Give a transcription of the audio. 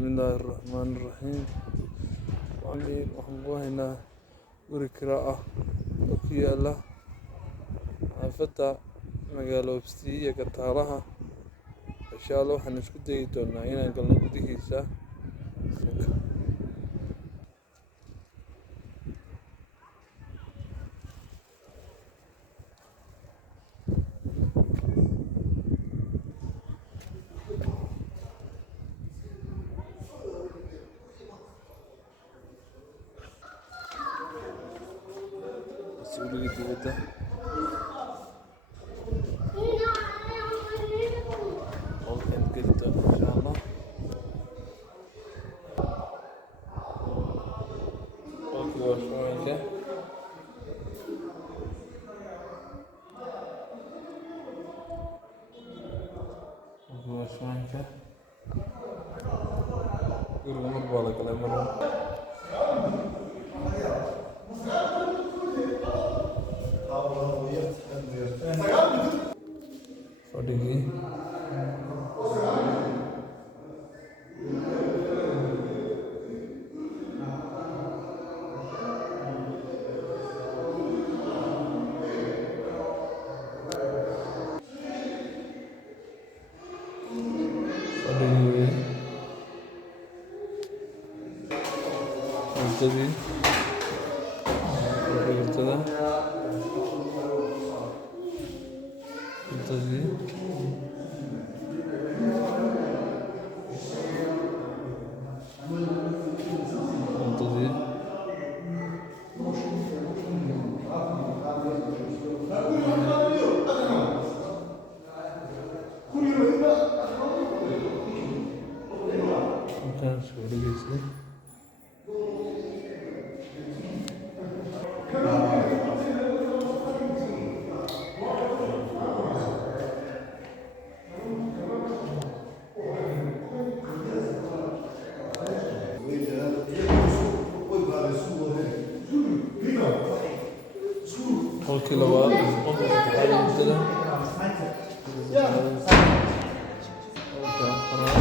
Bismillahirrahmanirrahiim. Waxaan ku haynaa guri kira ah oo ku yaalla xaafadda magaalo Webster Gataalaha. Insha Allah waxaan isku dayi doonaa inaan galno gudihiisa. Suuliga dibadda qolkaan geli doona insha Allah. Qolkii washmaanka guriga mar baa la galay mar fadhigii cuntadii halkaan soo dhageysay qolkii labaad qolkii saddexaad hurdada qolkii afraad